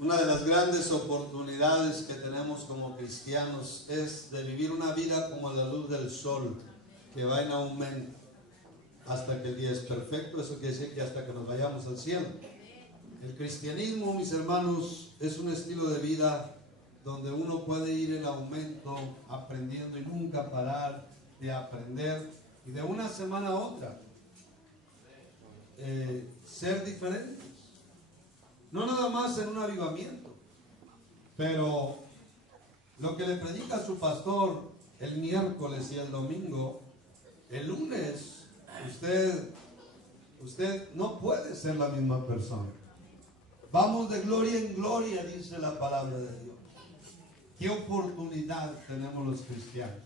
Una de las grandes oportunidades que tenemos como cristianos es de vivir una vida como la luz del sol, que va en aumento hasta que el día es perfecto. Eso quiere decir que hasta que nos vayamos al cielo. El cristianismo, mis hermanos, es un estilo de vida donde uno puede ir en aumento, aprendiendo y nunca parar de aprender, y de una semana a otra ser diferentes. No nada más en un avivamiento, pero lo que le predica su pastor el miércoles y el domingo, el lunes usted no puede ser la misma persona. Vamos de gloria en gloria, dice la palabra de Dios. ¿Qué oportunidad tenemos los cristianos?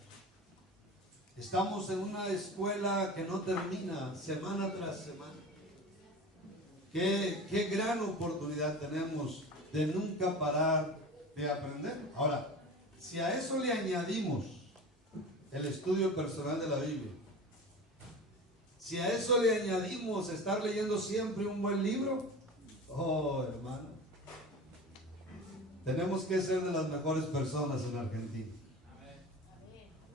Estamos en una escuela que no termina semana tras semana. Qué gran oportunidad tenemos de nunca parar de aprender. Ahora, si a eso le añadimos el estudio personal de la Biblia, si a eso le añadimos estar leyendo siempre un buen libro, oh hermano, tenemos que ser de las mejores personas en Argentina.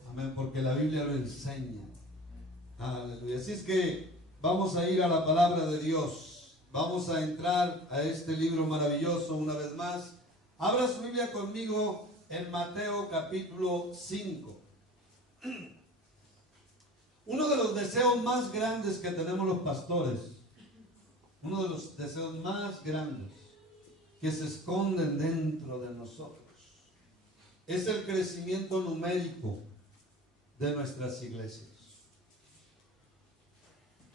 Amén, porque la Biblia lo enseña. Aleluya. Así es que vamos a ir a la palabra de Dios. Vamos a entrar a este libro maravilloso una vez más. Abra su Biblia conmigo en Mateo capítulo 5. Uno de los deseos más grandes que tenemos los pastores, uno de los deseos más grandes que se esconden dentro de nosotros, es el crecimiento numérico de nuestras iglesias.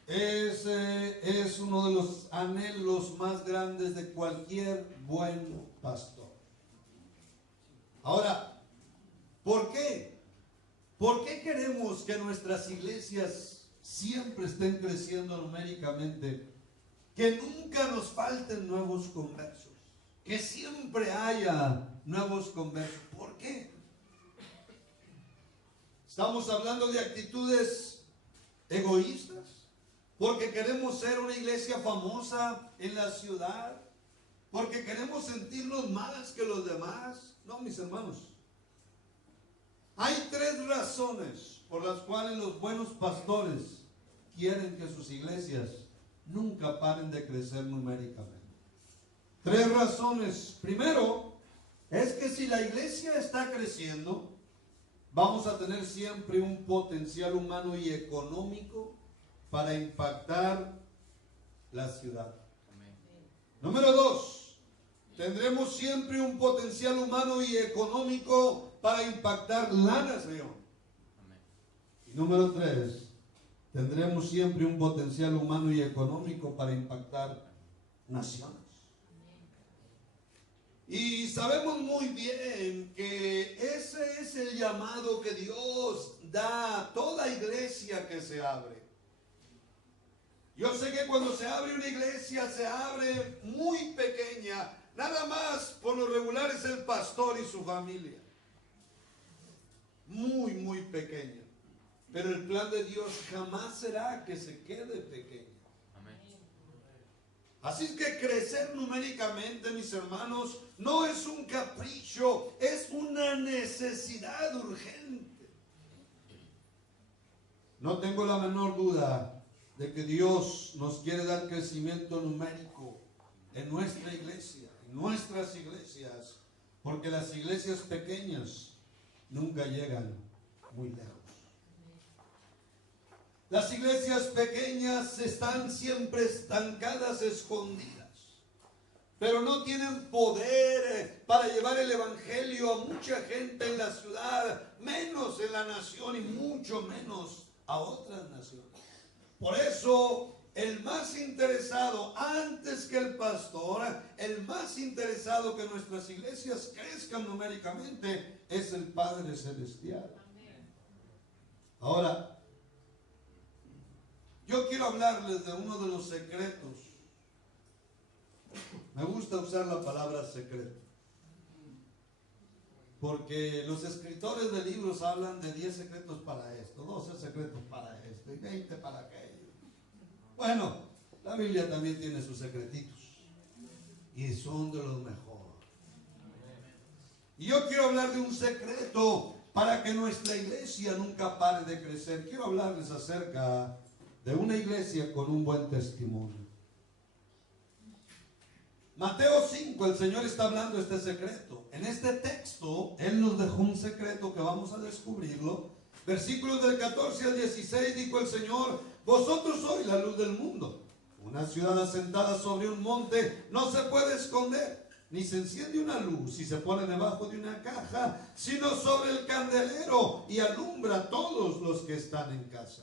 Ese es uno de los anhelos más grandes de cualquier buen pastor. Ahora, ¿por qué? ¿Por qué queremos que nuestras iglesias siempre estén creciendo numéricamente? Que nunca nos falten nuevos conversos, que siempre haya nuevos conversos. ¿Por qué? Estamos hablando de actitudes egoístas, porque queremos ser una iglesia famosa en la ciudad, porque queremos sentirnos más que los demás. No, mis hermanos, hay 3 razones por las cuales los buenos pastores quieren que sus iglesias nunca paren de crecer numéricamente. 3 razones. Primero, es que si la iglesia está creciendo, vamos a tener siempre un potencial humano y económico para impactar la ciudad. Amén. Número 2, tendremos siempre un potencial humano y económico para impactar la nación. Amén. Y número 3, tendremos siempre un potencial humano y económico para impactar naciones. Y sabemos muy bien que ese es el llamado que Dios da a toda iglesia que se abre. Yo sé que cuando se abre una iglesia, se abre muy pequeña. Nada más, por lo regular, es el pastor y su familia. Muy, muy pequeña. Pero el plan de Dios jamás será que se quede pequeña. Amén. Así es que crecer numéricamente, mis hermanos, no es un capricho, es una necesidad urgente. No tengo la menor duda de que Dios nos quiere dar crecimiento numérico en nuestra iglesia, en nuestras iglesias, porque las iglesias pequeñas nunca llegan muy lejos. Las iglesias pequeñas están siempre estancadas, escondidas, pero no tienen poder para llevar el evangelio a mucha gente en la ciudad, menos en la nación y mucho menos a otras naciones. Por eso, el más interesado, antes que el pastor, el más interesado que nuestras iglesias crezcan numéricamente es el Padre Celestial. Ahora, yo quiero hablarles de uno de los secretos. Me gusta usar la palabra secreto, porque los escritores de libros hablan de 10 secretos para esto, 12 secretos para esto y 20 para aquello. Bueno, la Biblia también tiene sus secretitos y son de los mejores. Y yo quiero hablar de un secreto para que nuestra iglesia nunca pare de crecer. Quiero hablarles acerca de una iglesia con un buen testimonio. Mateo 5, el Señor está hablando este secreto. En este texto, Él nos dejó un secreto que vamos a descubrirlo. Versículos del 14 al 16, dijo el Señor: vosotros sois la luz del mundo. Una ciudad asentada sobre un monte no se puede esconder, ni se enciende una luz y se pone debajo de una caja, sino sobre el candelero, y alumbra a todos los que están en casa.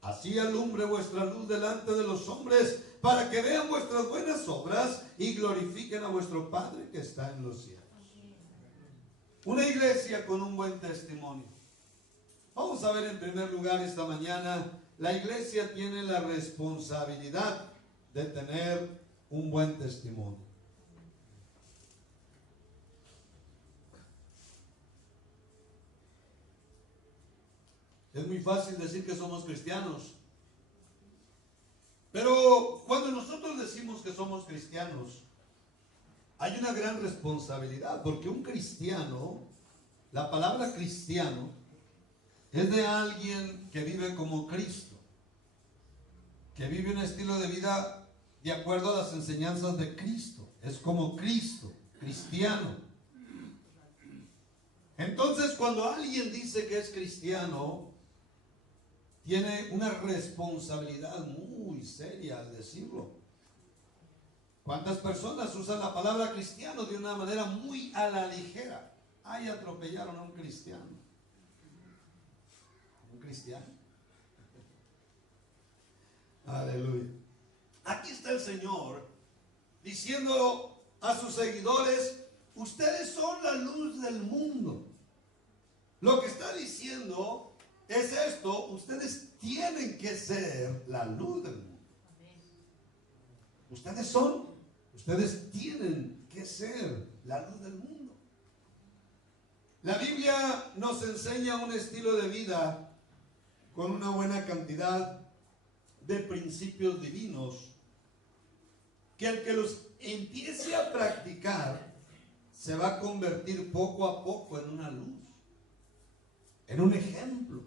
Así alumbre vuestra luz delante de los hombres, para que vean vuestras buenas obras y glorifiquen a vuestro Padre que está en los cielos. Una iglesia con un buen testimonio. Vamos a ver en primer lugar esta mañana, la iglesia tiene la responsabilidad de tener un buen testimonio. Es muy fácil decir que somos cristianos, pero cuando nosotros decimos que somos cristianos, hay una gran responsabilidad, porque un cristiano, la palabra cristiano, es de alguien que vive como Cristo, que vive un estilo de vida de acuerdo a las enseñanzas de Cristo. Es como Cristo, cristiano. Entonces, cuando alguien dice que es cristiano, tiene una responsabilidad muy seria al decirlo. ¿Cuántas personas usan la palabra cristiano de una manera muy a la ligera? Ay, atropellaron a un cristiano. Cristiano. Aleluya. Aquí está el Señor diciendo a sus seguidores: ustedes son la luz del mundo. Lo que está diciendo es esto: ustedes tienen que ser la luz del mundo. Ustedes tienen que ser la luz del mundo. La Biblia nos enseña un estilo de vida con una buena cantidad de principios divinos, que el que los empiece a practicar se va a convertir poco a poco en una luz, en un ejemplo,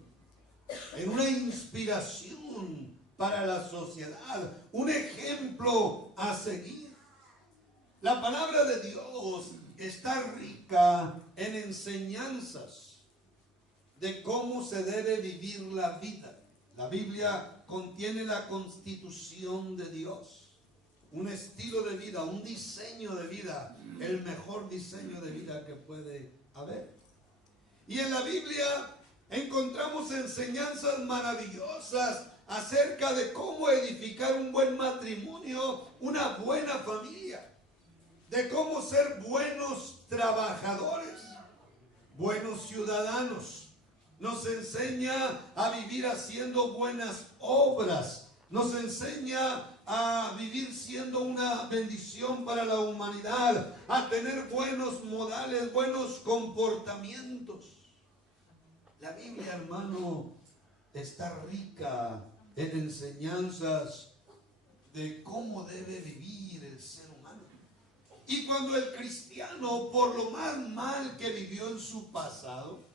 en una inspiración para la sociedad, un ejemplo a seguir. La palabra de Dios está rica en enseñanzas de cómo se debe vivir la vida. La Biblia contiene la constitución de Dios, un estilo de vida, un diseño de vida, el mejor diseño de vida que puede haber. Y en la Biblia encontramos enseñanzas maravillosas acerca de cómo edificar un buen matrimonio, una buena familia, de cómo ser buenos trabajadores, buenos ciudadanos. Nos enseña a vivir haciendo buenas obras. Nos enseña a vivir siendo una bendición para la humanidad, a tener buenos modales, buenos comportamientos. La Biblia, hermano, está rica en enseñanzas de cómo debe vivir el ser humano. Y cuando el cristiano, por lo más mal que vivió en su pasado,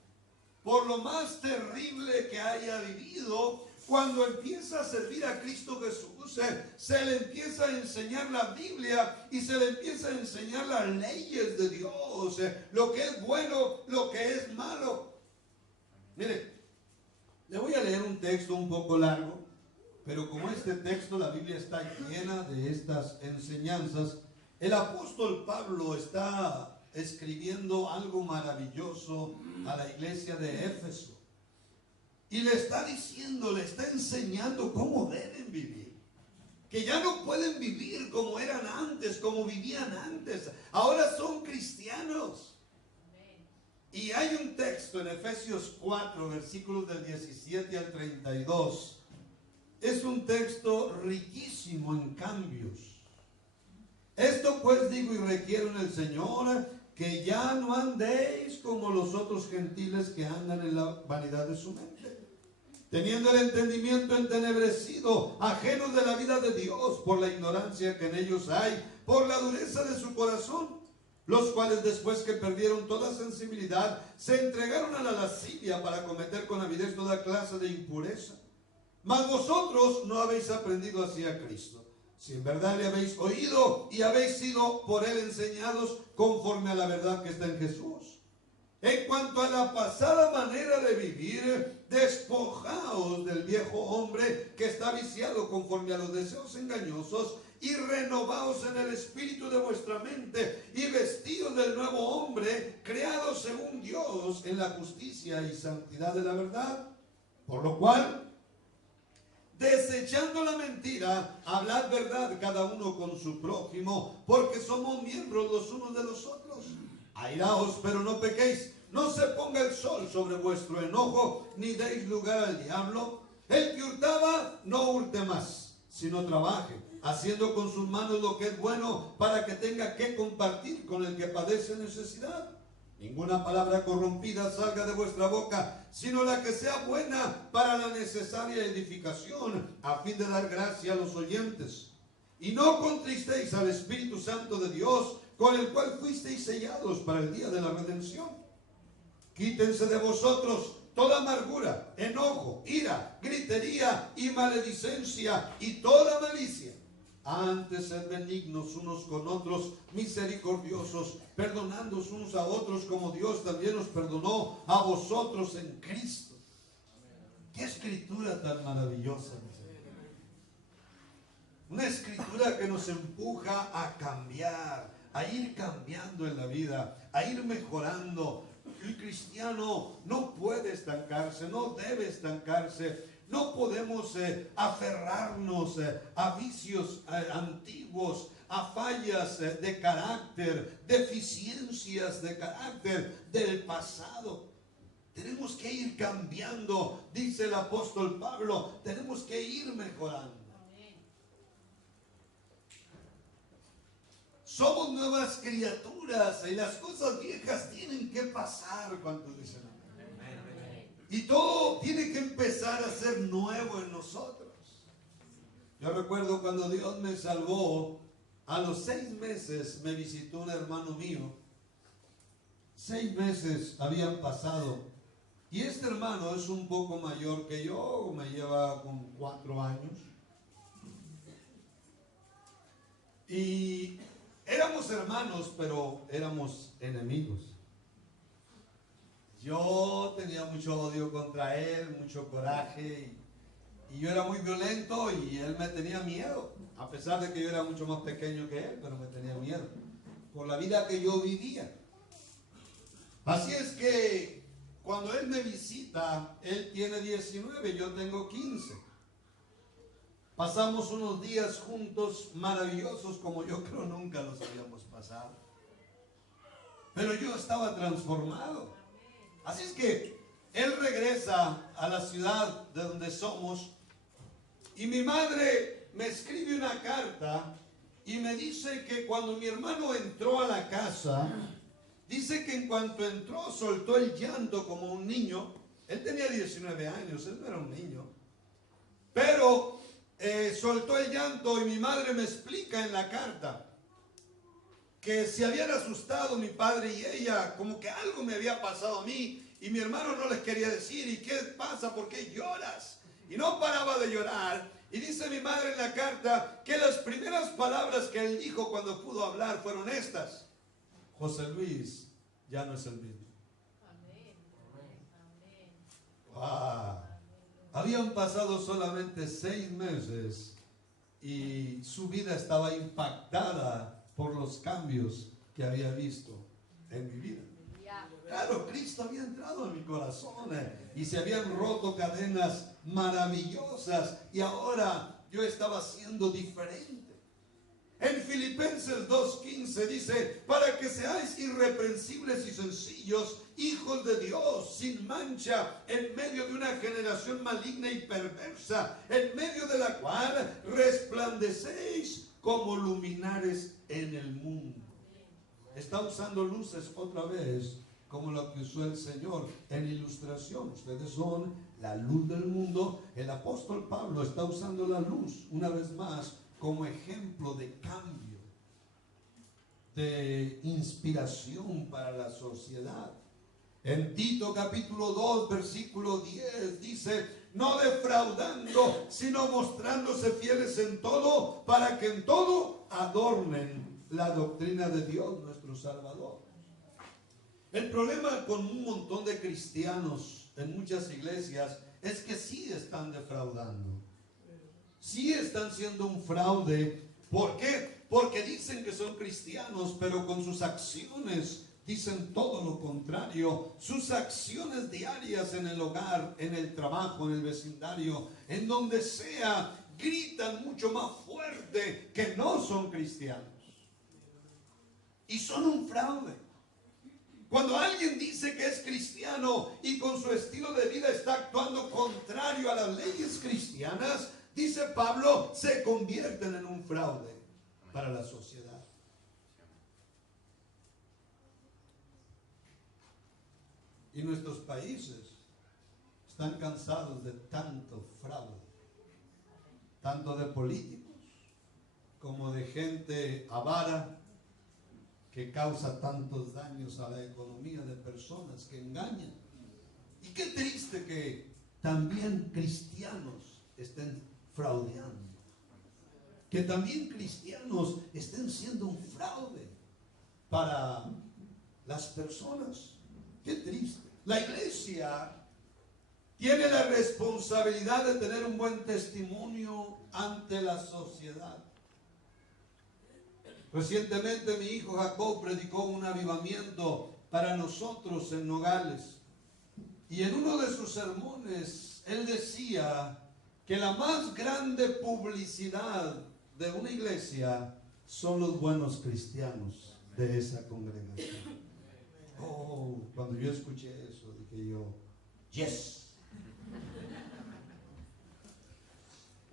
por lo más terrible que haya vivido, cuando empieza a servir a Cristo Jesús, se le empieza a enseñar la Biblia y se le empieza a enseñar las leyes de Dios, lo que es bueno, lo que es malo. Mire, le voy a leer un texto un poco largo, pero como este texto, la Biblia está llena de estas enseñanzas. El apóstol Pablo está escribiendo algo maravilloso a la iglesia de Éfeso. Y le está diciendo, le está enseñando cómo deben vivir. Que ya no pueden vivir como eran antes, como vivían antes. Ahora son cristianos. Y hay un texto en Efesios 4, versículos del 17 al 32. Es un texto riquísimo en cambios. Esto pues digo y requiero en el Señor, que ya no andéis como los otros gentiles que andan en la vanidad de su mente, teniendo el entendimiento entenebrecido, ajenos de la vida de Dios por la ignorancia que en ellos hay, por la dureza de su corazón, los cuales después que perdieron toda sensibilidad, se entregaron a la lascivia para cometer con avidez toda clase de impureza. Mas vosotros no habéis aprendido así a Cristo, si en verdad le habéis oído y habéis sido por él enseñados conforme a la verdad que está en Jesús. En cuanto a la pasada manera de vivir, despojaos del viejo hombre que está viciado conforme a los deseos engañosos, y renovaos en el espíritu de vuestra mente, y vestidos del nuevo hombre, creado según Dios en la justicia y santidad de la verdad. Por lo cual, desechando la mentira, hablad verdad cada uno con su prójimo, porque somos miembros los unos de los otros. Airaos, pero no pequéis. No se ponga el sol sobre vuestro enojo, ni deis lugar al diablo. El que hurtaba, no hurte más, sino trabaje, haciendo con sus manos lo que es bueno, para que tenga que compartir con el que padece necesidad. Ninguna palabra corrompida salga de vuestra boca, sino la que sea buena para la necesaria edificación, a fin de dar gracia a los oyentes. Y no contristéis al Espíritu Santo de Dios, con el cual fuisteis sellados para el día de la redención. Quítense de vosotros toda amargura, enojo, ira, gritería y maledicencia y toda malicia. Antes sed benignos unos con otros, misericordiosos, perdonándoos unos a otros como Dios también os perdonó a vosotros en Cristo. ¡Qué escritura tan maravillosa! Una escritura que nos empuja a cambiar, a ir cambiando en la vida, a ir mejorando. El cristiano no puede estancarse, no debe estancarse. No podemos aferrarnos a vicios antiguos, a fallas de carácter, deficiencias de carácter del pasado. Tenemos que ir cambiando, dice el apóstol Pablo, tenemos que ir mejorando. Somos nuevas criaturas y las cosas viejas tienen que pasar. ¿Cuántos dicen amén? Y todo tiene que empezar a ser nuevo en nosotros. Yo recuerdo cuando Dios me salvó, a los 6 meses me visitó un hermano mío. 6 meses habían pasado. Y este hermano es un poco mayor que yo, me lleva con 4 años. Y éramos hermanos, pero éramos enemigos. Yo tenía mucho odio contra él, mucho coraje, y yo era muy violento y él me tenía miedo, a pesar de que yo era mucho más pequeño que él, pero me tenía miedo por la vida que yo vivía. Así es que cuando él me visita, él tiene 19, yo tengo 15. Pasamos unos días juntos maravillosos como yo creo nunca los habíamos pasado. Pero yo estaba transformado. Así es que él regresa a la ciudad de donde somos y mi madre me escribe una carta y me dice que cuando mi hermano entró a la casa, dice que en cuanto entró soltó el llanto como un niño. Él tenía 19 años, él no era un niño. Pero soltó el llanto y mi madre me explica en la carta que se habían asustado mi padre y ella, como que algo me había pasado a mí, y mi hermano no les quería decir, ¿y qué pasa? ¿Por qué lloras? Y no paraba de llorar, y dice mi madre en la carta que las primeras palabras que él dijo cuando pudo hablar fueron estas: José Luis ya no es el mismo. Amén. Wow. Habían pasado solamente 6 meses y su vida estaba impactada por los cambios que había visto en mi vida. Claro, Cristo había entrado en mi corazón y se habían roto cadenas maravillosas y ahora yo estaba siendo diferente. En Filipenses 2:15 dice: para que seáis irreprensibles y sencillos, hijos de Dios, sin mancha, en medio de una generación maligna y perversa, en medio de la cual resplandecéis como luminares en el mundo. Está usando luces otra vez, como lo que usó el Señor en ilustración. Ustedes son la luz del mundo. El apóstol Pablo está usando la luz una vez más como ejemplo de cambio. de inspiración para la sociedad. En Tito capítulo 2 versículo 10 dice: no defraudando, sino mostrándose fieles en todo, para que en todo adornen la doctrina de Dios nuestro Salvador. El problema con un montón de cristianos en muchas iglesias es que sí están defraudando, sí están siendo un fraude. ¿Por qué? Porque dicen que son cristianos, pero con sus acciones dicen todo lo contrario. Sus acciones diarias en el hogar, en el trabajo, en el vecindario, en donde sea, gritan mucho más fuerte que no son cristianos. Y son un fraude. Cuando alguien dice que es cristiano y con su estilo de vida está actuando contrario a las leyes cristianas, dice Pablo, se convierten en un fraude para la sociedad. Y nuestros países están cansados de tanto fraude, tanto de políticos como de gente avara que causa tantos daños a la economía, de personas que engañan. Y qué triste que también cristianos estén fraudeando, que también cristianos estén siendo un fraude para las personas. Qué triste. La iglesia tiene la responsabilidad de tener un buen testimonio ante la sociedad. Recientemente mi hijo Jacob predicó un avivamiento para nosotros en Nogales. Y en uno de sus sermones él decía que la más grande publicidad de una iglesia son los buenos cristianos de esa congregación. Oh, cuando yo escuché eso, dije yo, yes.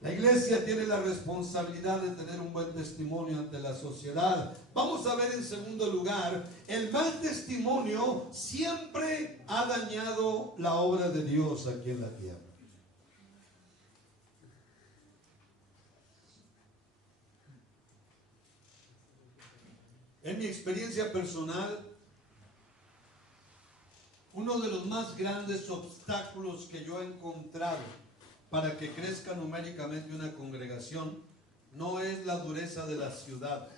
La iglesia tiene la responsabilidad de tener un buen testimonio ante la sociedad. Vamos a ver en segundo lugar, el mal testimonio siempre ha dañado la obra de Dios aquí en la tierra. En mi experiencia personal, uno de los más grandes obstáculos que yo he encontrado para que crezca numéricamente una congregación no es la dureza de la ciudad,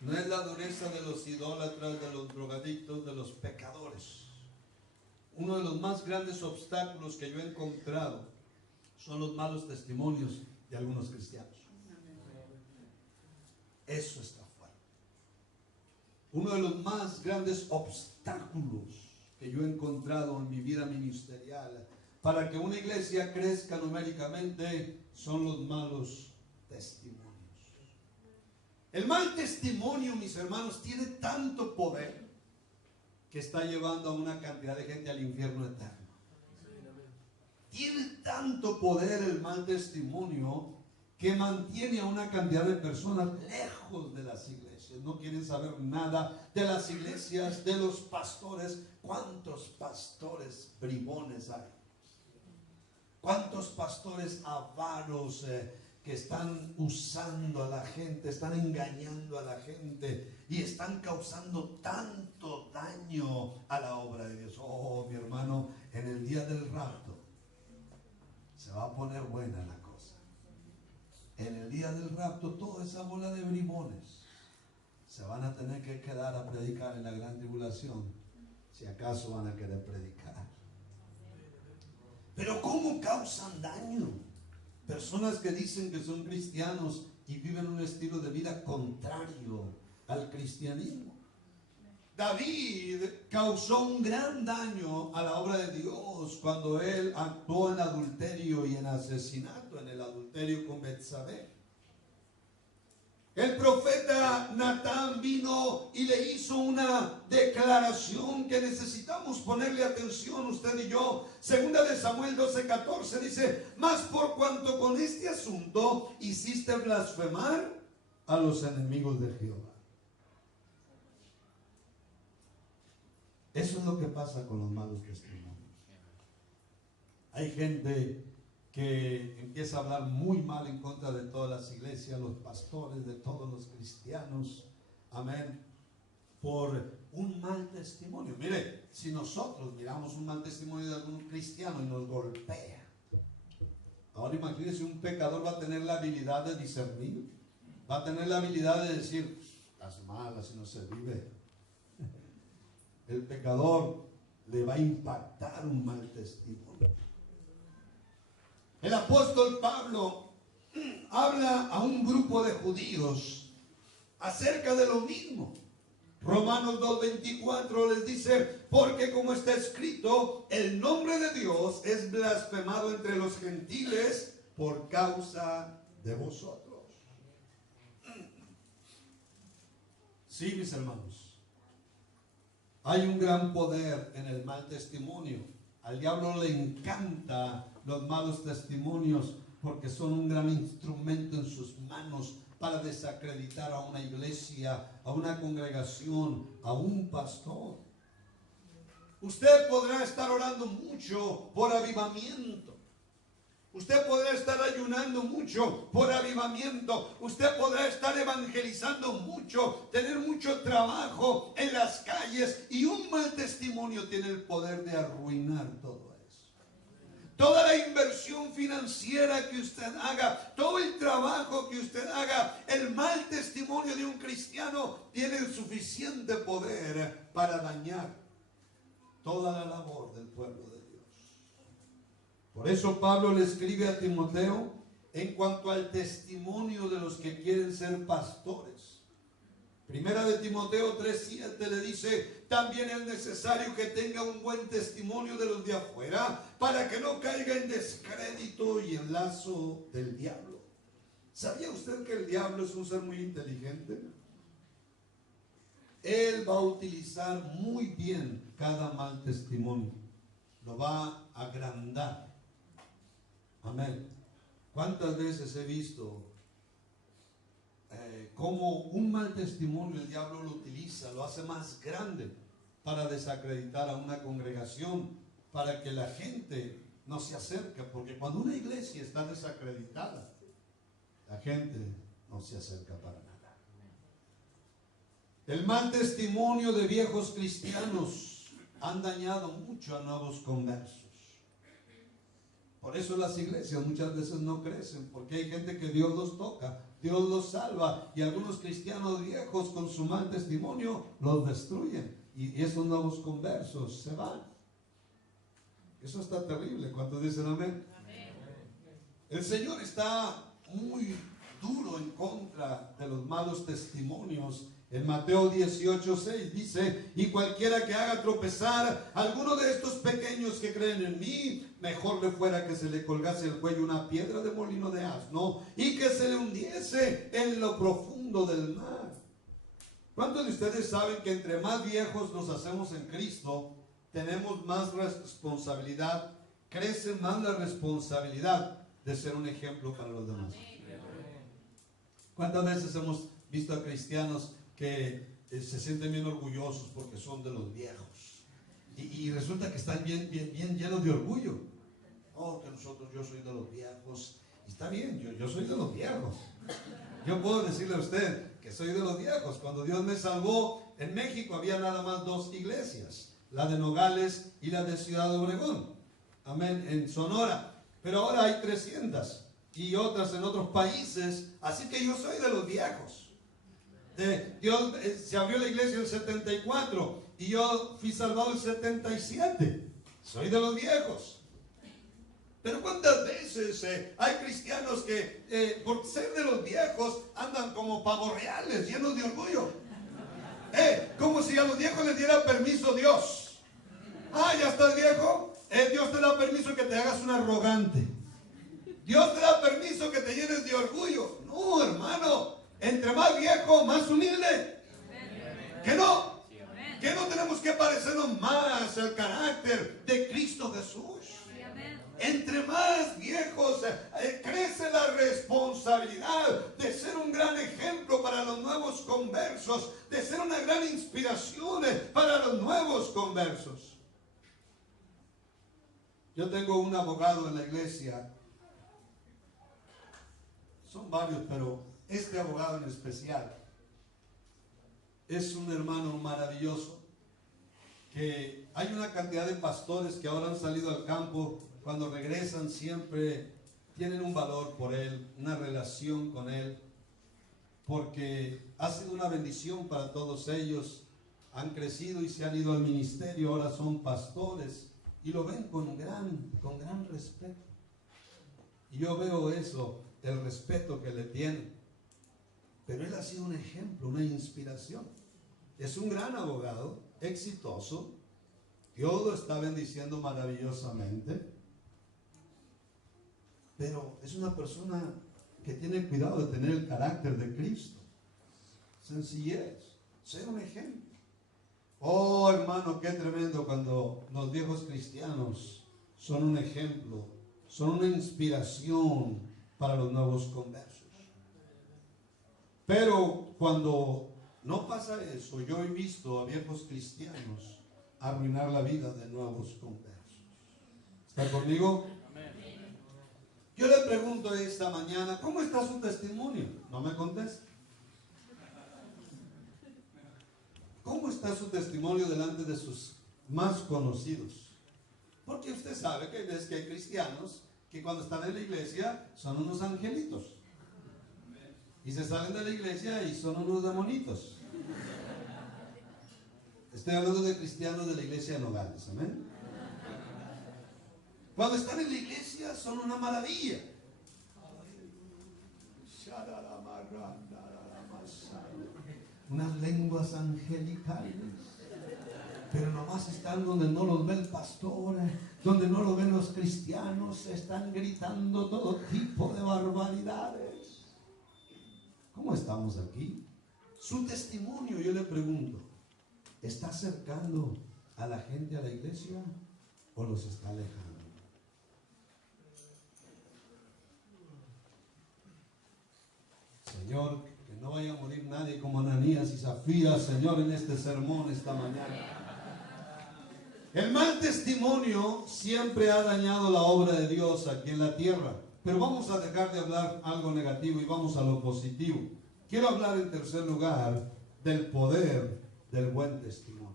no es la dureza de los idólatras, de los drogadictos, de los pecadores. Uno de los más grandes obstáculos que yo he encontrado son los malos testimonios de algunos cristianos. Eso está fuerte. Uno de los más grandes obstáculos que yo he encontrado en mi vida ministerial para que una iglesia crezca numéricamente son los malos testimonios. El mal testimonio, mis hermanos, tiene tanto poder que está llevando a una cantidad de gente al infierno eterno. Tiene tanto poder el mal testimonio que mantiene a una cantidad de personas lejos de las iglesias. No quieren saber nada de las iglesias, de los pastores. ¿Cuántos pastores bribones hay? ¿Cuántos pastores avaros que están usando a la gente, están engañando a la gente y están causando tanto daño a la obra de Dios? Oh, mi hermano, en el día del rapto se va a poner buena la cosa. En el día del rapto, toda esa bola de bribones se van a tener que quedar a predicar en la gran tribulación, si acaso van a querer predicar. Pero ¿cómo causan daño? Personas que dicen que son cristianos y viven un estilo de vida contrario al cristianismo. David causó un gran daño a la obra de Dios cuando él actuó en adulterio y en asesinato, en el adulterio con Betsabé. El profeta Natán vino y le hizo una declaración que necesitamos ponerle atención usted y yo. Segunda de Samuel 12:14 dice: mas por cuanto con este asunto hiciste blasfemar a los enemigos de Jehová. Eso es lo que pasa con los malos testimonios. Hay gente que empieza a hablar muy mal en contra de todas las iglesias, los pastores, de todos los cristianos, amén, por un mal testimonio. Mire, si nosotros miramos un mal testimonio de algún cristiano y nos golpea, ahora imagínese, un pecador va a tener la habilidad de discernir, va a tener la habilidad de decir, las malas y no se vive. El pecador le va a impactar un mal testimonio. El apóstol Pablo habla a un grupo de judíos acerca de lo mismo. Romanos 2:24 les dice, porque como está escrito, el nombre de Dios es blasfemado entre los gentiles por causa de vosotros. Sí, mis hermanos, hay un gran poder en el mal testimonio. Al diablo le encanta los malos testimonios porque son un gran instrumento en sus manos para desacreditar a una iglesia, a una congregación, a un pastor. Usted podrá estar orando mucho por avivamiento. Usted podrá estar ayunando mucho por avivamiento. Usted podrá estar evangelizando mucho, tener mucho trabajo en las calles, y un mal testimonio tiene el poder de arruinar todo eso. Toda la inversión financiera que usted haga, todo el trabajo que usted haga, el mal testimonio de un cristiano tiene el suficiente poder para dañar toda la labor del pueblo de Dios. Por eso Pablo le escribe a Timoteo en cuanto al testimonio de los que quieren ser pastores. Primera de Timoteo 3:7 le dice, también es necesario que tenga un buen testimonio de los de afuera, para que no caiga en descrédito y en lazo del diablo. ¿Sabía usted que el diablo es un ser muy inteligente? Él va a utilizar muy bien cada mal testimonio. Lo va a agrandar. Amén. ¿Cuántas veces he visto cómo un mal testimonio el diablo lo utiliza, lo hace más grande para desacreditar a una congregación, para que la gente no se acerque? Porque cuando una iglesia está desacreditada, la gente no se acerca para nada. El mal testimonio de viejos cristianos han dañado mucho a nuevos conversos. Por eso las iglesias muchas veces no crecen, porque hay gente que Dios los toca, Dios los salva, y algunos cristianos viejos con su mal testimonio los destruyen, y esos nuevos conversos se van. Eso está terrible. ¿Cuántos dicen amén? Amén. El Señor está muy duro en contra de los malos testimonios. En Mateo 18:6 dice, y cualquiera que haga tropezar a alguno de estos pequeños que creen en mí, mejor le fuera que se le colgase el cuello una piedra de molino de asno y que se le hundiese en lo profundo del mar. ¿Cuántos de ustedes saben que entre más viejos nos hacemos en Cristo, tenemos más responsabilidad, crece más la responsabilidad de ser un ejemplo para los demás? ¿Cuántas veces hemos visto a cristianos que se sienten bien orgullosos porque son de los viejos? Y resulta que están bien llenos de orgullo. Oh, que yo soy de los viejos. Y está bien, yo soy de los viejos. Yo puedo decirle a usted que soy de los viejos. Cuando Dios me salvó, en México había nada más 2 iglesias, la de Nogales y la de Ciudad Obregón. Amén, en Sonora. Pero ahora hay 300 y otras en otros países. Así que yo soy de los viejos. Dios se abrió la iglesia en el 74 y yo fui salvado en el 77. Soy de los viejos. Pero ¿cuántas veces hay cristianos que por ser de los viejos andan como pavos reales, llenos de orgullo? Como si a los viejos les diera permiso Dios. Ya estás viejo, Dios te da permiso que te hagas un arrogante. Dios te da permiso que te llenes de orgullo. No, hermano, entre más viejo, más humilde. ¿Que no? ¿Que no tenemos que parecernos más al carácter de Cristo Jesús? Entre más viejos crece la responsabilidad de ser un gran ejemplo para los nuevos conversos, de ser una gran inspiración para los nuevos conversos. Yo tengo un abogado en la iglesia, son varios, pero este abogado en especial es un hermano maravilloso, que hay una cantidad de pastores que ahora han salido al campo, cuando regresan siempre tienen un valor por él, una relación con él, porque ha sido una bendición para todos ellos. Han crecido y se han ido al ministerio, ahora son pastores y lo ven con gran respeto. Y yo veo eso, el respeto que le tienen. Pero él ha sido un ejemplo, una inspiración. Es un gran abogado, exitoso. Dios lo está bendiciendo maravillosamente. Pero es una persona que tiene cuidado de tener el carácter de Cristo. Sencillez, ser un ejemplo. Oh, hermano, qué tremendo cuando los viejos cristianos son un ejemplo, son una inspiración para los nuevos conversos. Pero cuando no pasa eso, yo he visto a viejos cristianos arruinar la vida de nuevos conversos. ¿Está conmigo? Yo le pregunto esta mañana, ¿cómo está su testimonio? No me contesta. ¿Cómo está su testimonio delante de sus más conocidos? Porque usted sabe que hay veces que hay cristianos que cuando están en la iglesia son unos angelitos. Y se salen de la iglesia y son unos demonitos. Estoy hablando de cristianos de la iglesia de Nogales, amén. Cuando están en la iglesia son una maravilla. Unas lenguas angelicales. Pero nomás están donde no los ve el pastor, donde no los ven los cristianos, están gritando todo tipo de barbaridades. ¿Cómo estamos aquí? Su testimonio, yo le pregunto, ¿está acercando a la gente a la iglesia o los está alejando? Señor, que no vaya a morir nadie como Ananías y Zafira, Señor, en este sermón esta mañana. El mal testimonio siempre ha dañado la obra de Dios aquí en la tierra. Pero vamos a dejar de hablar algo negativo y vamos a lo positivo. Quiero hablar en tercer lugar del poder del buen testimonio,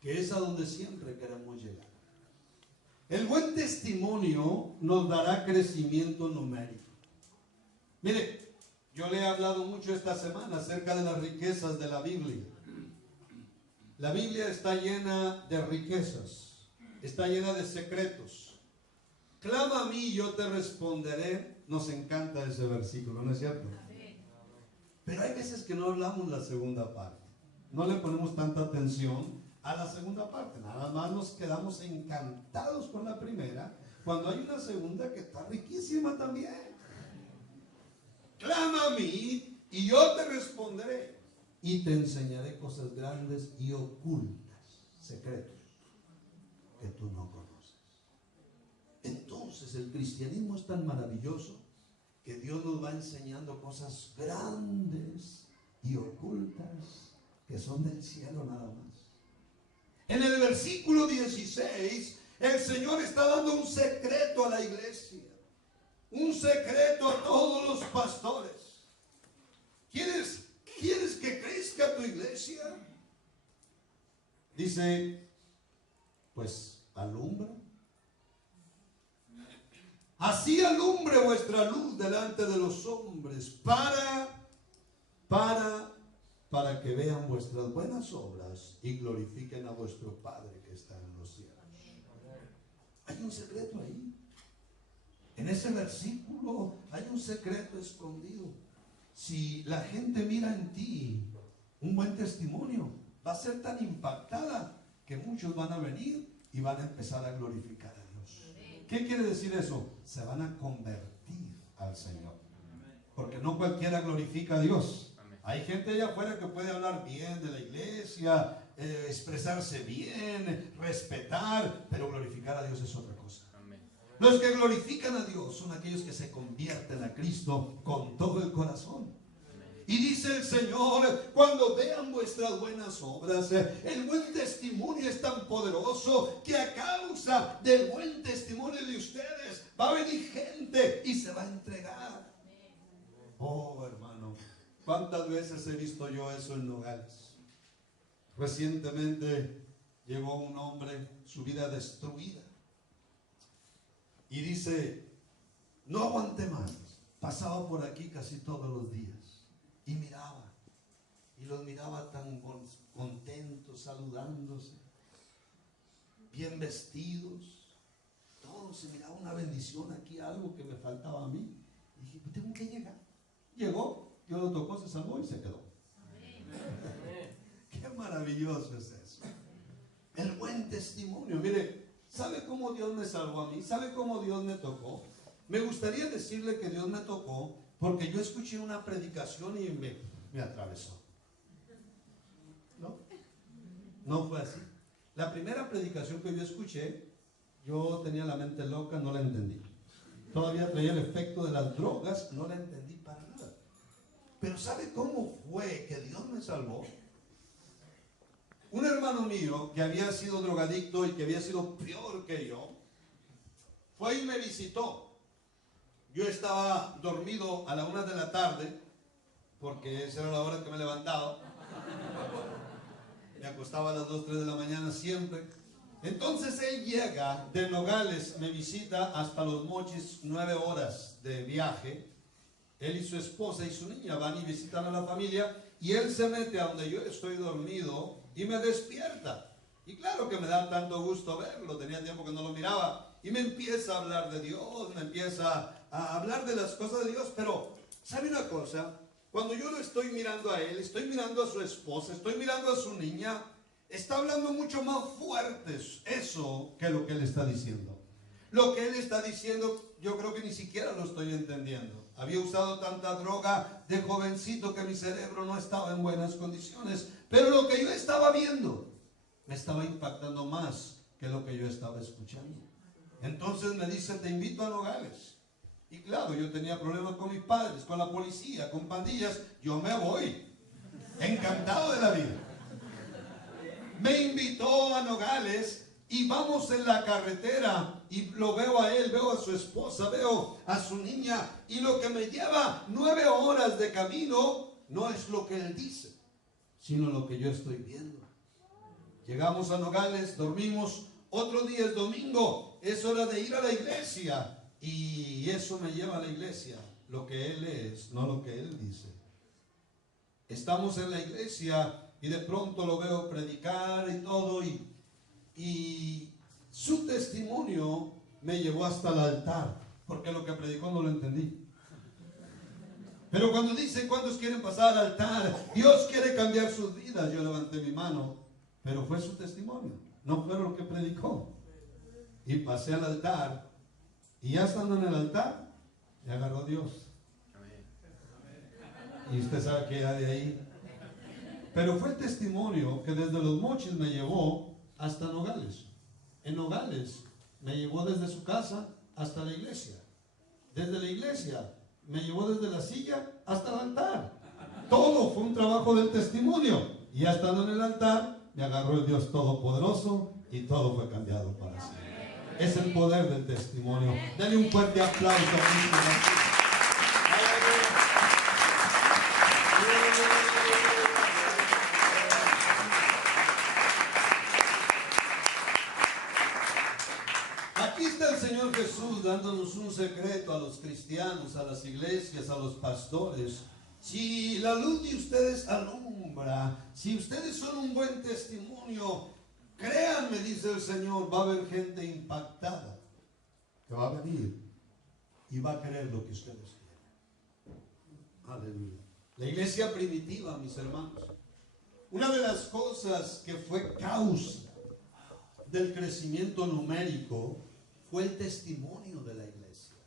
que es a donde siempre queremos llegar. El buen testimonio nos dará crecimiento numérico. Mire, yo le he hablado mucho esta semana acerca de las riquezas de la Biblia. La Biblia está llena de riquezas, está llena de secretos. Clama a mí y yo te responderé. Nos encanta ese versículo, ¿no es cierto? Pero hay veces que no hablamos la segunda parte. No le ponemos tanta atención a la segunda parte. Nada más nos quedamos encantados con la primera, cuando hay una segunda que está riquísima también. Clama a mí y yo te responderé y te enseñaré cosas grandes y ocultas, secretos que tú no conoces. Entonces el cristianismo es tan maravilloso que Dios nos va enseñando cosas grandes y ocultas que son del cielo nada más. En el versículo 16 el Señor está dando un secreto a la iglesia, un secreto a todos los pastores. ¿Quieres que crezca tu iglesia? Dice, pues alumbra. Así alumbre vuestra luz delante de los hombres, para que vean vuestras buenas obras y glorifiquen a vuestro Padre que está en los cielos. Hay un secreto ahí. En ese versículo hay un secreto escondido. Si la gente mira en ti un buen testimonio, va a ser tan impactada que muchos van a venir y van a empezar a glorificar a Dios. ¿Qué quiere decir eso? Se van a convertir al Señor. Porque no cualquiera glorifica a Dios. Hay gente allá afuera que puede hablar bien de la iglesia, expresarse bien, respetar, pero glorificar a Dios es otra cosa. Los que glorifican a Dios son aquellos que se convierten a Cristo con todo el corazón. Y dice el Señor, cuando vean vuestras buenas obras, el buen testimonio es tan poderoso que a causa del buen testimonio de ustedes va a venir gente y se va a entregar. Oh, hermano, ¿Cuántas veces he visto yo eso en Nogales? Recientemente llegó un hombre, su vida destruida, y dice, no aguanté más, pasaba por aquí casi todos los días, y miraba, y los miraba tan contentos, saludándose, bien vestidos, todo, se miraba una bendición aquí, algo que me faltaba a mí. Y dije, tengo que llegar. Llegó, Dios lo tocó, se salvó y se quedó. Qué maravilloso es eso. El buen testimonio. Mire, ¿sabe cómo Dios me salvó a mí? ¿Sabe cómo Dios me tocó? Me gustaría decirle que Dios me tocó porque yo escuché una predicación y me atravesó. ¿No? No fue así. La primera predicación que yo escuché, yo tenía la mente loca, no la entendí. Todavía traía el efecto de las drogas, no la entendí para nada. Pero ¿sabe cómo fue que Dios me salvó? Un hermano mío que había sido drogadicto y que había sido peor que yo, fue y me visitó. Yo estaba dormido a la 1 de la tarde, porque esa era la hora que me levantaba. Me acostaba a las 2, 3 de la mañana siempre. Entonces él llega de Nogales, me visita hasta Los Mochis, 9 horas de viaje. Él y su esposa y su niña van y visitan a la familia, y él se mete a donde yo estoy dormido y me despierta. Y claro que me da tanto gusto verlo, tenía tiempo que no lo miraba, y me empieza a hablar de Dios, me empieza a hablar de las cosas de Dios. Pero ¿sabe una cosa? Cuando yo lo estoy mirando a él, estoy mirando a su esposa, estoy mirando a su niña, está hablando mucho más fuerte eso que lo que él está diciendo. Lo que él está diciendo, yo creo que ni siquiera lo estoy entendiendo. Había usado tanta droga de jovencito que mi cerebro no estaba en buenas condiciones. Pero lo que yo estaba viendo me estaba impactando más que lo que yo estaba escuchando. Entonces me dice, te invito a Nogales. Y claro, yo tenía problemas con mis padres, con la policía, con pandillas. Yo me voy, encantado de la vida. Me invitó a Nogales y vamos en la carretera y lo veo a él, veo a su esposa, veo a su niña, y lo que me lleva 9 horas de camino no es lo que él dice, sino lo que yo estoy viendo. Llegamos a Nogales, dormimos, otro día es domingo, es hora de ir a la iglesia, y eso me lleva a la iglesia, lo que él es, no lo que él dice. Estamos en la iglesia y de pronto lo veo predicar y todo, y su testimonio me llevó hasta el altar, porque lo que predicó no lo entendí. Pero cuando dice cuántos quieren pasar al altar, Dios quiere cambiar sus vidas, yo levanté mi mano, pero fue su testimonio, no fue lo que predicó. Y pasé al altar, y ya estando en el altar, me agarró Dios. Y usted sabe que era de ahí. Pero fue el testimonio que desde Los Mochis me llevó hasta Nogales. En Nogales me llevó desde su casa hasta la iglesia. Desde la iglesia me llevó desde la silla hasta el altar. Todo fue un trabajo del testimonio. Y ya estando en el altar, me agarró el Dios Todopoderoso y todo fue cambiado para siempre. Es el poder del testimonio. Denle un fuerte aplauso a Cristo. Aquí está el Señor Jesús dándonos un secreto a los cristianos, a las iglesias, a los pastores. Si la luz de ustedes alumbra, si ustedes son un buen testimonio, créanme, dice el Señor, va a haber gente impactada que va a venir y va a querer lo que ustedes quieren. Aleluya. La iglesia primitiva, mis hermanos, una de las cosas que fue causa del crecimiento numérico fue el testimonio de la iglesia.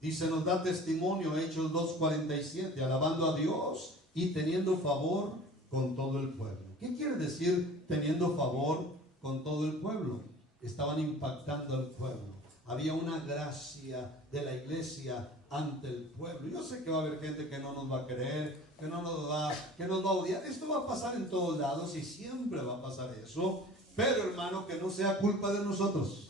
Dice, nos da testimonio Hechos 2:47, alabando a Dios y teniendo favor con todo el pueblo. ¿Qué quiere decir teniendo favor con todo el pueblo? Estaban impactando al pueblo. Había una gracia de la iglesia ante el pueblo. Yo sé que va a haber gente que no nos va a querer, que no nos va a odiar. Esto va a pasar en todos lados y siempre va a pasar eso. Pero hermano, que no sea culpa de nosotros.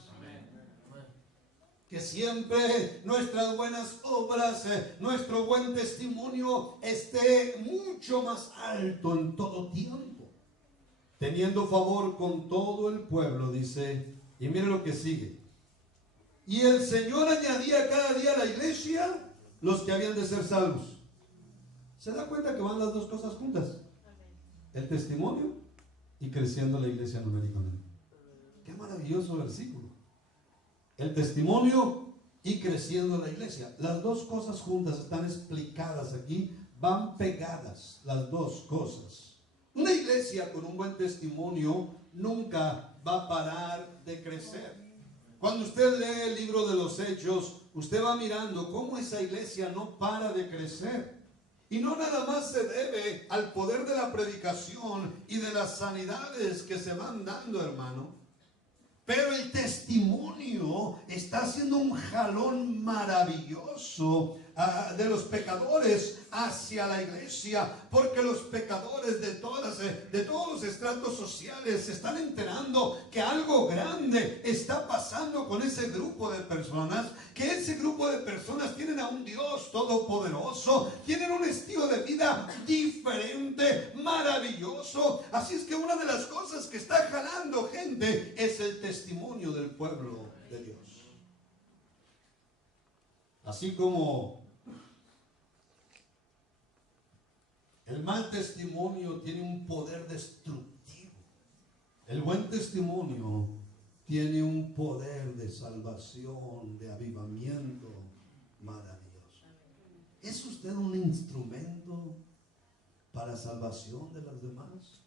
Que siempre nuestras buenas obras, nuestro buen testimonio esté mucho más alto en todo tiempo, teniendo favor con todo el pueblo, dice. Y mire lo que sigue. Y el Señor añadía cada día a la iglesia los que habían de ser salvos. ¿Se da cuenta que van las dos cosas juntas? El testimonio y creciendo la iglesia numéricamente. Qué maravilloso versículo. El testimonio y creciendo la iglesia. Las dos cosas juntas están explicadas aquí, van pegadas las dos cosas. Una iglesia con un buen testimonio nunca va a parar de crecer. Cuando usted lee el libro de los Hechos, usted va mirando cómo esa iglesia no para de crecer. Y no nada más se debe al poder de la predicación y de las sanidades que se van dando, hermano. Pero el testimonio está haciendo un jalón maravilloso de los pecadores hacia la iglesia, porque los pecadores de todos los estratos sociales se están enterando que algo grande está pasando con ese grupo de personas, que ese grupo de personas tienen a un Dios todopoderoso, tienen un estilo de vida diferente, maravilloso. Así es que una de las cosas que está jalando gente es el testimonio del pueblo de Dios. Así como el mal testimonio tiene un poder destructivo, el buen testimonio tiene un poder de salvación, de avivamiento maravilloso. ¿Es usted un instrumento para salvación de los demás?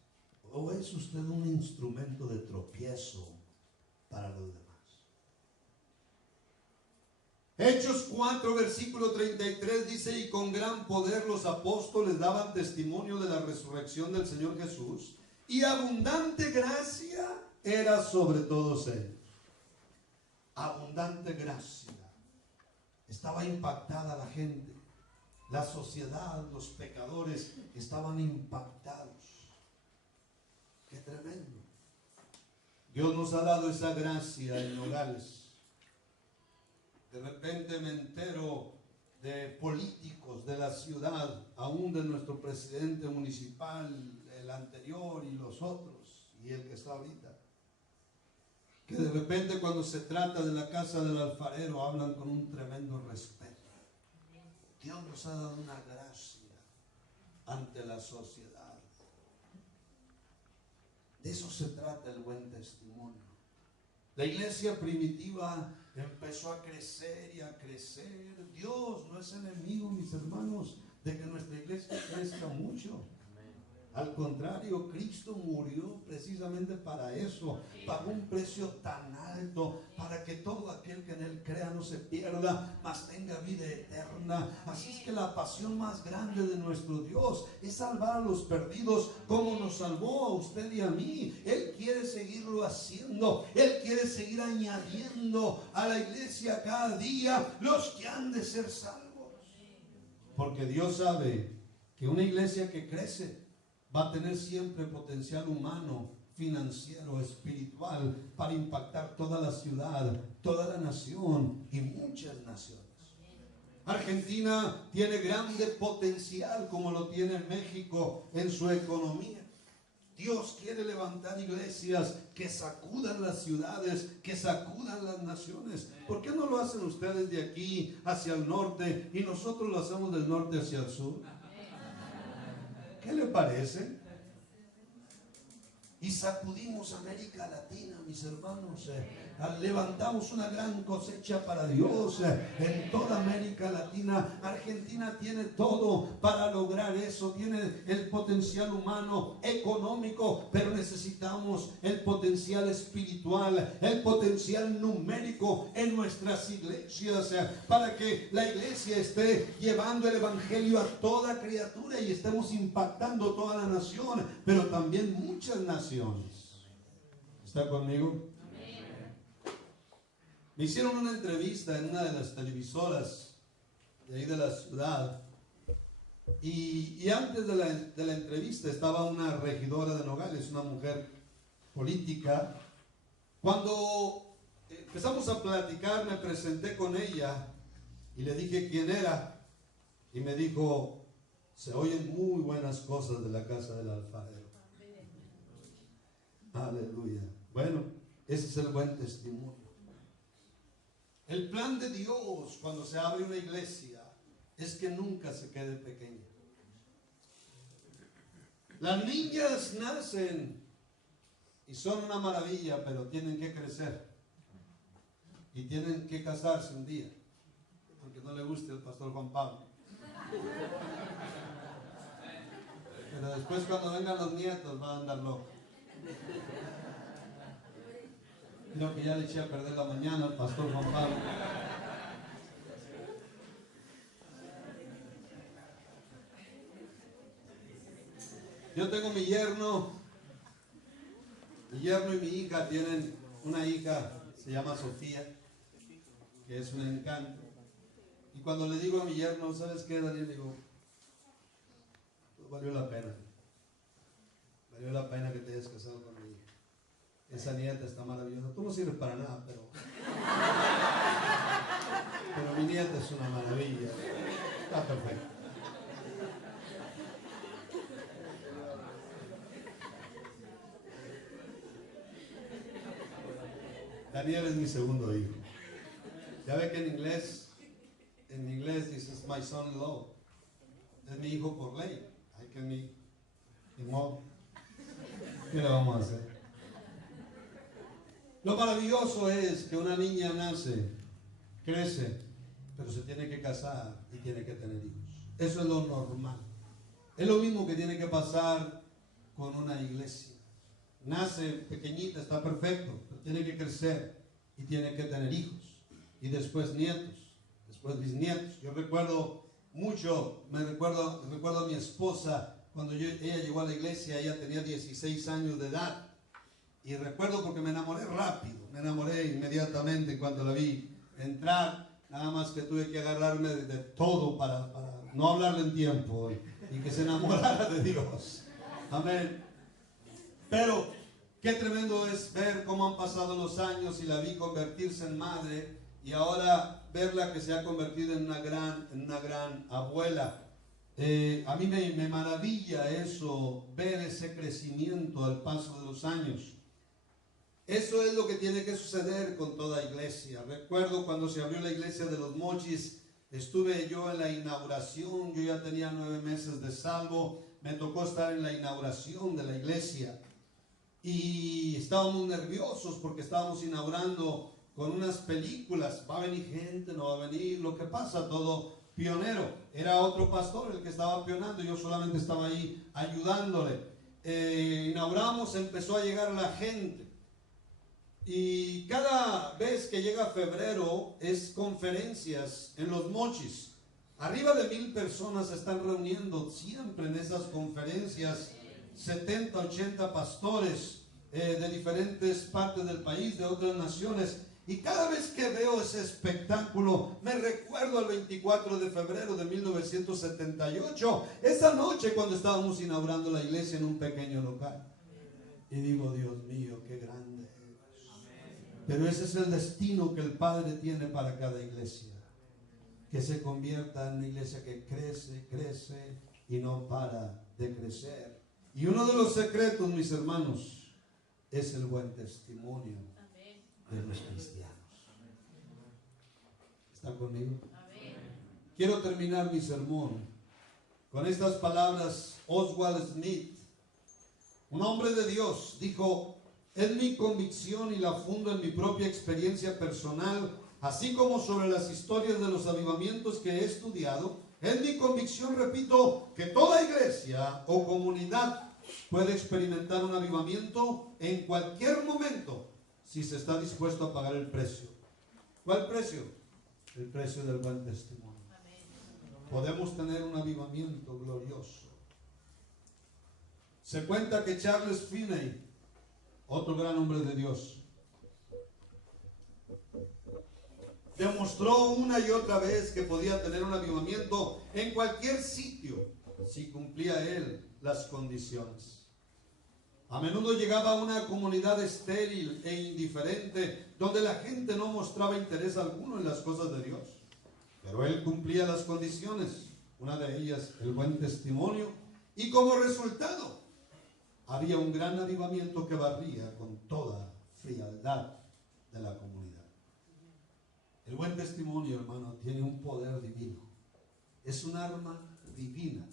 ¿O es usted un instrumento de tropiezo para los demás? Hechos 4, versículo 33 dice: y con gran poder los apóstoles daban testimonio de la resurrección del Señor Jesús, y abundante gracia era sobre todos ellos. Abundante gracia. Estaba impactada la gente, la sociedad, los pecadores estaban impactados. ¡Qué tremendo! Dios nos ha dado esa gracia en Nogales. De repente me entero de políticos de la ciudad, aún de nuestro presidente municipal, el anterior y los otros, y el que está ahorita, que de repente cuando se trata de la casa del alfarero hablan con un tremendo respeto. Dios nos ha dado una gracia ante la sociedad. De eso se trata el buen testimonio. La iglesia primitiva empezó a crecer y a crecer. Dios no es enemigo, mis hermanos, de que nuestra iglesia crezca mucho. Al contrario, Cristo murió precisamente para eso. Pagó un precio tan alto para que todo aquel que en Él crea no se pierda, mas tenga vida eterna. Así es que la pasión más grande de nuestro Dios es salvar a los perdidos como nos salvó a usted y a mí. Él quiere seguirlo haciendo. Él quiere seguir añadiendo a la iglesia cada día los que han de ser salvos. Porque Dios sabe que una iglesia que crece va a tener siempre potencial humano, financiero, espiritual, para impactar toda la ciudad, toda la nación y muchas naciones. Argentina tiene grande potencial, como lo tiene México en su economía. Dios quiere levantar iglesias que sacudan las ciudades, que sacudan las naciones. ¿Por qué no lo hacen ustedes de aquí hacia el norte y nosotros lo hacemos del norte hacia el sur? ¿Qué le parece? Y sacudimos América Latina, mis hermanos. Levantamos una gran cosecha para Dios en toda América Latina. Argentina tiene todo para lograr eso. Tiene el potencial humano, económico, pero necesitamos el potencial espiritual, el potencial numérico en nuestras iglesias, para que la iglesia esté llevando el evangelio a toda criatura y estemos impactando toda la nación, pero también muchas naciones. ¿Está conmigo? Me hicieron una entrevista en una de las televisoras de ahí de la ciudad, y antes de la entrevista estaba una regidora de Nogales, una mujer política. Cuando empezamos a platicar, me presenté con ella y le dije quién era. Y me dijo, se oyen muy buenas cosas de la casa del alfarero. Aleluya. Bueno, ese es el buen testimonio. El plan de Dios cuando se abre una iglesia es que nunca se quede pequeña. Las niñas nacen y son una maravilla, pero tienen que crecer y tienen que casarse un día, aunque no le guste el pastor Juan Pablo. Pero después cuando vengan los nietos va a andar loco. Creo que ya le eché a perder la mañana al pastor Juan Pablo. Yo tengo mi yerno y mi hija tienen una hija, se llama Sofía, que es un encanto. Y cuando le digo a mi yerno, ¿sabes qué, Daniel? Le digo, valió la pena. Valió la pena que te hayas casado con mi hija. Esa nieta está maravillosa. Tú no sirves para nada, pero mi nieta es una maravilla. Está perfecto. Daniel es mi segundo hijo. Ya ve que en inglés dices my son-in-law. Es mi hijo por ley. Hay que ni modo. ¿Qué le vamos a hacer? Lo maravilloso es que una niña nace, crece, pero se tiene que casar y tiene que tener hijos. Eso es lo normal. Es lo mismo que tiene que pasar con una iglesia. Nace pequeñita, está perfecto, pero tiene que crecer y tiene que tener hijos. Y después nietos, después bisnietos. Yo recuerdo mucho, recuerdo a mi esposa, cuando ella llegó a la iglesia, ella tenía 16 años de edad. Y recuerdo porque me enamoré rápido, me enamoré inmediatamente cuando la vi entrar. Nada más que tuve que agarrarme de todo para no hablarle en tiempo y que se enamorara de Dios. Amén. Pero qué tremendo es ver cómo han pasado los años y la vi convertirse en madre y ahora verla que se ha convertido en una gran abuela. A mí me maravilla eso, ver ese crecimiento al paso de los años. Eso es lo que tiene que suceder con toda iglesia. Recuerdo cuando se abrió la iglesia de los Mochis, estuve yo en la inauguración, yo ya tenía 9 meses de salvo, me tocó estar en la inauguración de la iglesia y estábamos nerviosos porque estábamos inaugurando con unas películas, va a venir gente, no va a venir, lo que pasa, todo pionero. Era otro pastor el que estaba pionando, yo solamente estaba ahí ayudándole. Inauguramos, empezó a llegar la gente. Y cada vez que llega febrero es conferencias en los Mochis. Arriba de 1000 personas se están reuniendo siempre en esas conferencias. 70, 80 pastores de diferentes partes del país, de otras naciones. Y cada vez que veo ese espectáculo, me recuerdo al 24 de febrero de 1978, esa noche cuando estábamos inaugurando la iglesia en un pequeño local. Y digo, Dios mío, qué grande. Pero ese es el destino que el Padre tiene para cada iglesia. Que se convierta en una iglesia que crece, crece y no para de crecer. Y uno de los secretos, mis hermanos, es el buen testimonio de los cristianos. ¿Está conmigo? Quiero terminar mi sermón con estas palabras. Oswald Smith, un hombre de Dios, dijo: es mi convicción y la fundo en mi propia experiencia personal, así como sobre las historias de los avivamientos que he estudiado. Es mi convicción, repito, que toda iglesia o comunidad puede experimentar un avivamiento en cualquier momento si se está dispuesto a pagar el precio. ¿Cuál precio? El precio del buen testimonio. Podemos tener un avivamiento glorioso. Se cuenta que Charles Finney, otro gran hombre de Dios, demostró una y otra vez que podía tener un avivamiento en cualquier sitio si cumplía él las condiciones. A menudo llegaba a una comunidad estéril e indiferente, donde la gente no mostraba interés alguno en las cosas de Dios. Pero él cumplía las condiciones, una de ellas el buen testimonio, y como resultado había un gran avivamiento que barría con toda frialdad de la comunidad. El buen testimonio, hermano, tiene un poder divino. Es un arma divina.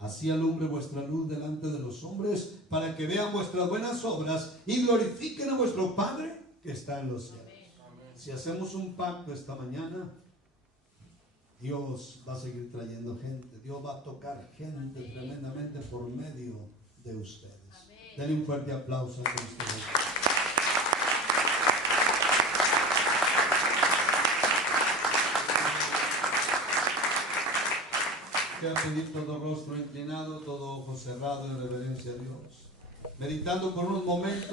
Así alumbre vuestra luz delante de los hombres, para que vean vuestras buenas obras y glorifiquen a vuestro Padre que está en los cielos. Amén. Si hacemos un pacto esta mañana, Dios va a seguir trayendo gente. Dios va a tocar gente tremendamente por medio de ustedes. Denle un fuerte aplauso a ustedes. Voy a pedir todo rostro inclinado, todo ojo cerrado en reverencia a Dios. Meditando por unos momentos